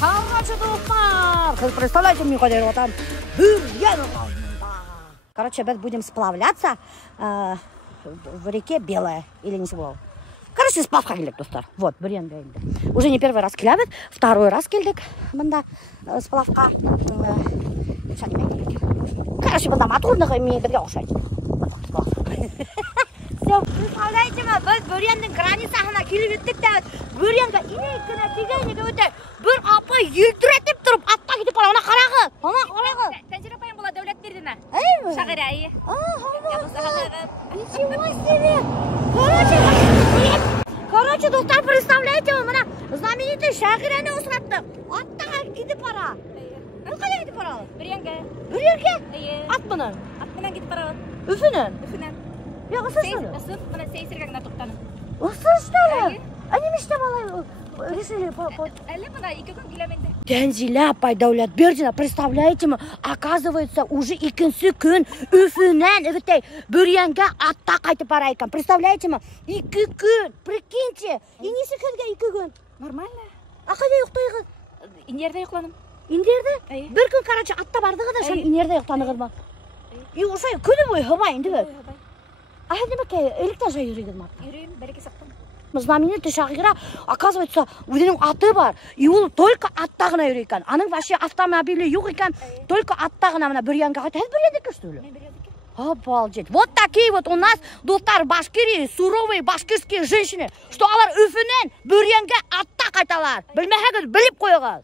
Короче, достар. Представляете, мне ходили там бурьян. Короче, мы будем сплавляться в реке Белая или не забыл. Короче, сплавка келдик, достар. Вот, бурьян келдик. Уже не первый раз келебит, второй раз келдик. Мында сплавка. Короче, мында моторныгы мен бирге окшойт. Все, представляете, biz бурьяндын границасына келип еттик да, бурьянга инеккене тигениге өтө bir apa yildiretip turup atta gidip bana ona karagı. Ona karagı. Tanjira payın bola devlet verdiğine. Ayy. Şakir ayı. Ничего себе. Короче, достар, представляете, мына знаменитый Шакираны осаттык. Аттага gidip бара. Кайда gidip баралы? Бурьянга. Бурьянга? Ат менен. Ат менен gidip баралы. Үфүнөн. Үфүнөн. Yok ысырсыз. Ысып мына сейсирге гана токтону. Ысырсыздар. Анимеште балай решили Әле мына 2 күн килеменде. Тензиля Пайдавлят Бердина, представляете, оказывается, уже икенси күн Үфүнөн эбитей бурьянга атта кайтып бара экен. Представляете, 2 күн. Прикиньте. Инеси келге 2 күн. Нормально. А кайда уктайгыз? Индерде укланым. Индерде? Ай. Bir күн короче атта бардыгы да, шон инерде уктаныгызмы? И ошо күнү бою хабайын дебе. А демеке электр жай жүрөгүзмү? Йөрөйм, береке сактым. Знаменитый Шакира, оказывается, у него аты бар, и он только аттагына жүрөй экен. Анын вообще автомобили yok экен, только аттагына мына бурьянга кайтат. Бурьяндыкі что ли? Мен бередике. Обалдеть. Вот такие вот у нас достар Башкирии, суровые башкирские женщины, что алар Үфүнөн бурьянга атта кайталар. Билмесеңиз билип коюңуз.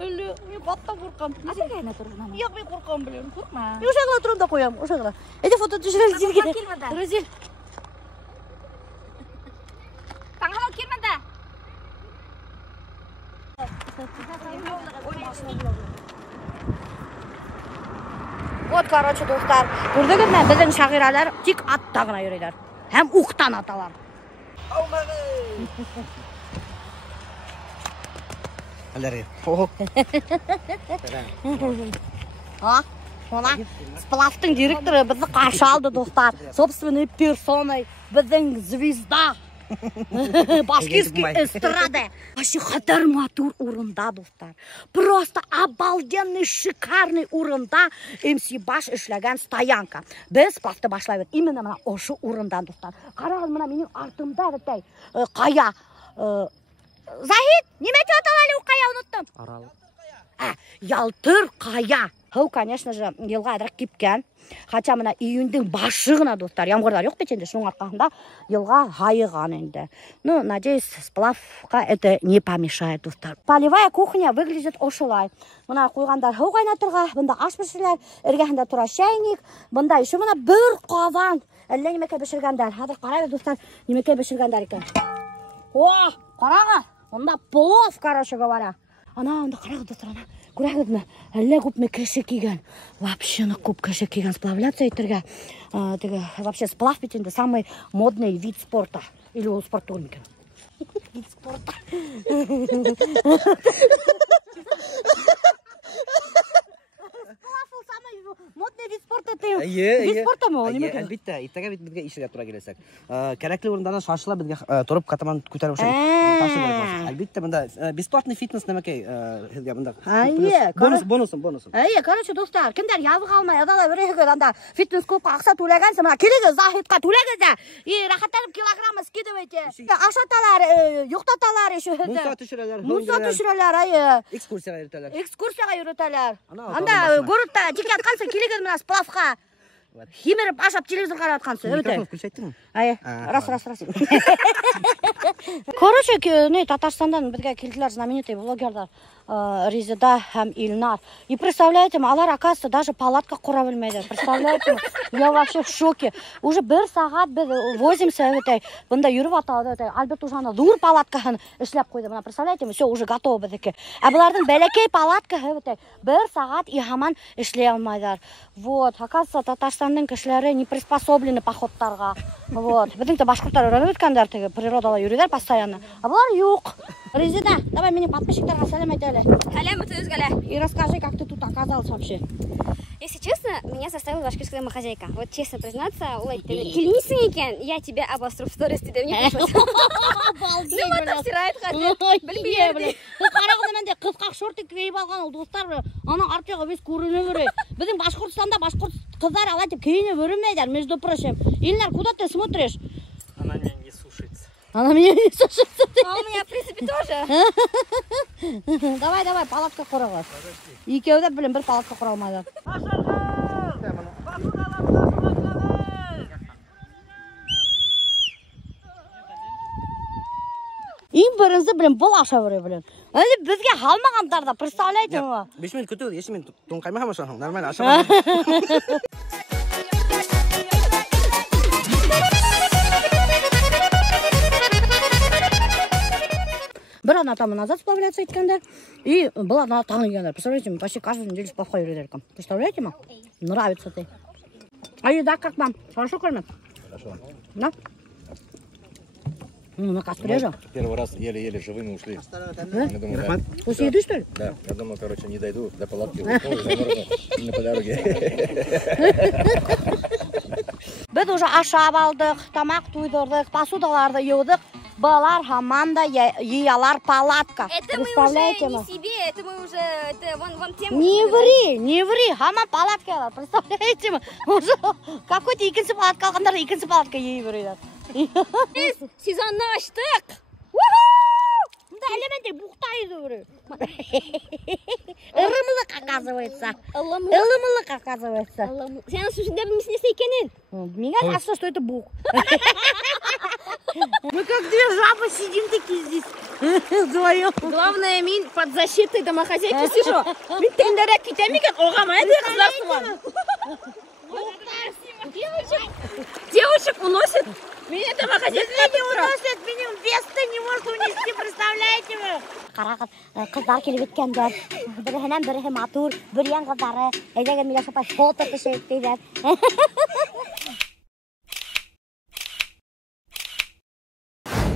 Эле, мен катта коркам. Азыр кайна турган. Yok, мен коркам билем. Куркма. Мен ошоға турам да коям, ошоға. Эди фото түшүрөлү жерге. Розель. Таңгал келмеді. Вот, короче, достар, көрдіңізбі, біздің Шакиралар тек аттағына жүреді. Hem уқтан аталар. Аллари. Ona сплавтың директоры бізді қаршы алды, достар. Собственной персоной біздің звезда. Башкирский эстрада. Вообще хатар матур урында, достар. Просто обалденный, шикарный урында МС Баш эшләгән стоянка. Без сплавты башлайбыз. Именно мына ошы урындан, достар. Карагыз, мына менің артымда бетай кая. Захид, неме аталалы у кая, уныттым? Арал. Ялтыр кая. Хау, конечно же, елға адырақ кепкен. Хотя мына июньдің башығына, достар, ямғырдар жоқ бетенде, шуның арқасында елға хайыған енді. Ну, надеюсь, сплавқа это не помешает, достар. Полевая кухня выглядит ошылай. Мына қойғандар хау қайнатырға, бұнда аш пішірлер, іргәһендә тура чайник, бұнда еще мына бір қаван. Әллә немеке пішіргәндар. Хадыр қарайыз, достар, немеке пішіргәндар екен. О, қараға, онда плов, короче говоря. Ана, онда қараға, достар, ана. Көрәгізмі, әлі көпме кіші кеген. Вообще, көп кіші кеген сплавляться еттерге. Вообще, сплав бетінде самый модный вид спорта. Или ол спорт ол мекен? Вид спорта. Модный вид спорта ты. Вид спорта мı o? Әлбетте, итәгә бит безгә ишергә туры киләсәк. Кәрәкле урыннан шашыла безгә торып катаман күтәреп Әлбетте, монда бесплатный фитнес нәмәкәй һезгә монда. Бонусым. Короче, достар, кемдер язык алмай, язалай берегез анда фитнес клубка акча түләгәнсә, мына килегез Захидка түләгез да. И рахаттанып килограмм скидывайте. Ашаталар, юктаталар еще. Муса төшерәләр, экскурсияга йөртәләр. Анда городта дикәт калса килегез менә сплавка. Химеріп ашап телевизор қарап атқансыз, өте. Микрофон включайттың? Раз. Короче, Татарстандан бізге келділер знаменитый блогердар Резида һәм Илнар. И представляете, алар, оказывается, даже палатка құра білмейді. Представляете, я вообще в шоке. Уже 1 сағат біз возимся, бұнда жүріп аталды. Альберт уже зур палаткасын ішлеп қойды. Представляете, все уже готовы біздікі. А бұлардың бәлекей палатка 1 сағат и хаман ішлей алмайдар. Вот, оказывается, Татарстанның кішілері не приспособлены походтарға. Вот, біздің башқұрттар өрәліп өткендер, природалы жүрілер постоянно. А бұлар жоқ. Резида, давай меня подписчикам салям айтели. Салям, это өзгеле. И расскажи, как ты тут оказалась вообще. Если честно, меня заставила башкирская домохозяйка. Вот честно признаться, Олай, ты келмейсің екен, я тебя обостру в сторис, ты мне пришлось. Ну вот обсирает, хозяин. Білмейді. Қарағында менде қысқақ шорты киіп алған достар ана артыға біз көріне береді. Біздің Башқұртстанда башқұрт қыздар алай деп киіне бермейді, между прочим. Ильнар, куда ты смотришь? Она меня не сушится. Она меня не сушится. А у меня, в принципе, тоже. Давай, палатка құрығыз. Екеуді білім бір палатка құралмайды. Ең бірінізді білім бұл аша бере білім. Әлі бізге қалмағандарда, представляйте ма? 5 минут күту, еші мен тоңқаймаға машаның, нормально, аша Бір ана там назад сплавляться еткендер, и бұл ана таң егендер. Представляете, почти каждую неделю сплавқа үйредеркім. Представляете ма? Нравится ты. А еда как вам? Хорошо кормят? Хорошо. Да? Ну, на костре же. Первый раз еле-еле живыми ушли. Да? Я думаю, да. После еды, что ли? Да, я думаю, короче, не дойду до палатки. Не по дороге. Біз уже ашап алдық, тамақ туйдырдық, посудаларды еудік. Балар хаманда еялар палатка. Это мы уже не себе, это мы уже, это вон тем. Не ври, хаман палатка елар, представляете ма? Уже какой-то екінші палатка алғандар, екінші палатка ей береді. Сезонны аштық. Да, элементе бухтайды уже. Ырымылық оказывается. Ылымылық оказывается. Сен сушиндер несіне екенін? Мне кажется, что это бух. Мы как две жабы сидим такие здесь вдвоем. Главное, мен под защитой домохозяйки сижу. Мен тендерек кетем екен, оған әне қыздарсыман. Девушек уносит. Меня домохозяйка Уносят, меня вес-то не может унести, представляете вы? Қарағыз, қыздар келіп еткендер. Біріхінен біріхі матур, біріен қыздары. Әйдеген милі шапай фото түшейік дейдер.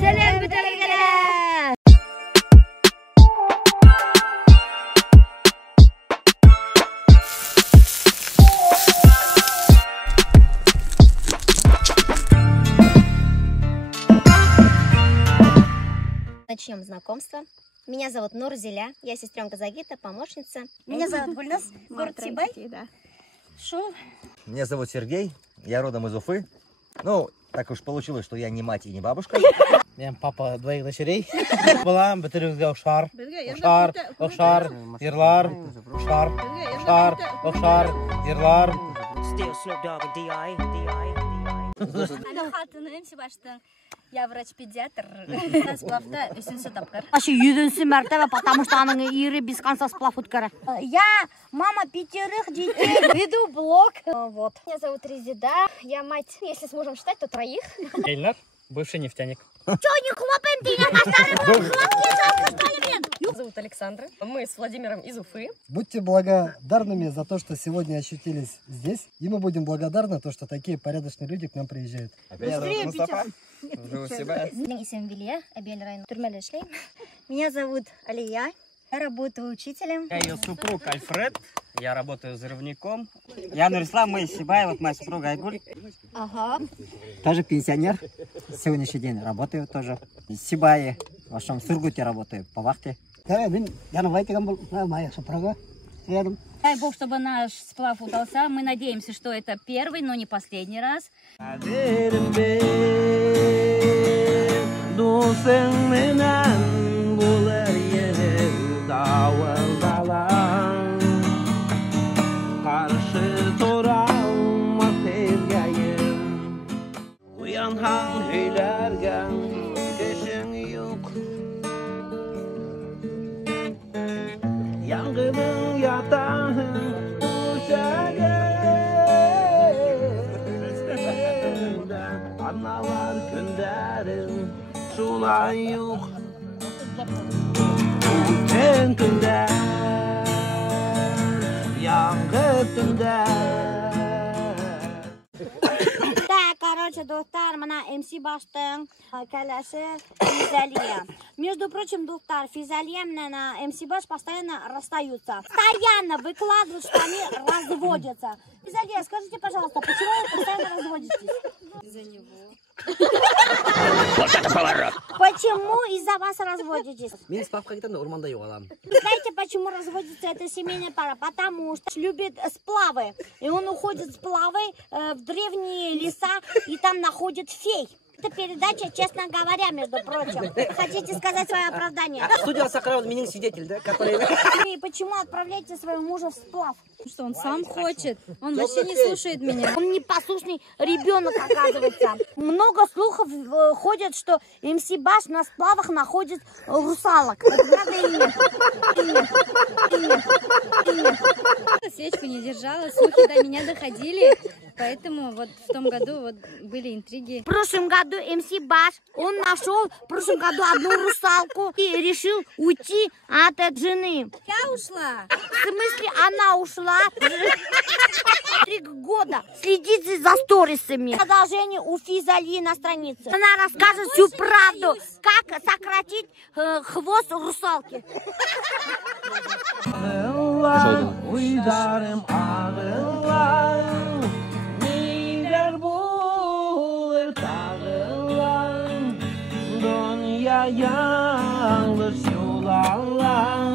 Сәлем бітіргелі! Начнем знакомство. Меня зовут Нурзиля, я сестренка Загита, помощница. Меня зовут Гульнас, город Сибай. Шо? Меня зовут Сергей, я родом из Уфы. Ну, так уж получилось, что я не мать и не бабушка. Мен папа двоих дочерей. Балам, бітіріңізге ұқшар, ерлар, ұқшар, ерлар. Я врач-педиатр. Сплавта үшінші тапқыр. Вообще единственный мәртебе, потому что она ири без конца сплав уткара. Я мама 5 детей, веду блог. Вот. Меня зовут Резида, я мать, если сможем считать, то 3. Эльнар, бывший нефтяник. Чё не хлопаем ты, я поставлю хлопки, жалко, что ли, блин? Меня зовут Александра. Мы с Владимиром из Уфы. Будьте благодарными за то, что сегодня ощутились здесь. И мы будем благодарны, то, что такие порядочные люди к нам приезжают. Меня зовут Мустафа, живу в Сибае. Вилия, Абель Райну, Турмель Шлей. Меня зовут Алия, я работаю учителем. Я ее супруг Альфред, я работаю взрывником. Я Нурислам, мы из Сибая, вот моя супруга Айгуль. Ага. Тоже пенсионер. Сегодняшний день работаю тоже. В Сибае, в вашем Сургуте работаю, по вахте. Да, я на вайте моя супруга рядом. Дай бог, чтобы наш сплав удался. Мы надеемся, что это первый, но не последний раз. Yangının yatağın uçağında analar günlerin sulay yok. Sen günler yangıtında. Так, короче, достар, мына МС Баштың кәләші Физалия. Между прочим, доктор, Физалия на МС Баш постоянно расстаются. Постоянно выкладывают, что они разводятся. Физалия, скажите, пожалуйста, почему вы постоянно разводитесь? Из-за него. Почему из-за вас разводитесь? Мен сплавқа кетемін, орманда жоғаламын. Знаете, почему разводится эта семейная пара? Потому что любит сплавы. И он уходит сплавы в древние леса и там находит фей. Это передача, честно говоря, между прочим. Хотите сказать свое оправдание? Студия Сакрава, меня свидетель, да? Который... И почему отправляете своего мужа в сплав? Что он сам хочет. Он вообще не слушает меня. Он непослушный ребенок, оказывается. Много слухов ходят, что МС Баш на сплавах находит русалок. Правда или нет? Свечку не держала, слухи до меня доходили. Поэтому вот в том году вот были интриги. В прошлом году МС Баш, он нашел в прошлом году одну русалку и решил уйти от жены. Я ушла. В смысле, она ушла? 3 года. Следите за сторисами. Продолжение у Физалии на странице. Она расскажет всю правду, как сократить хвост русалки. Yanlış yol alan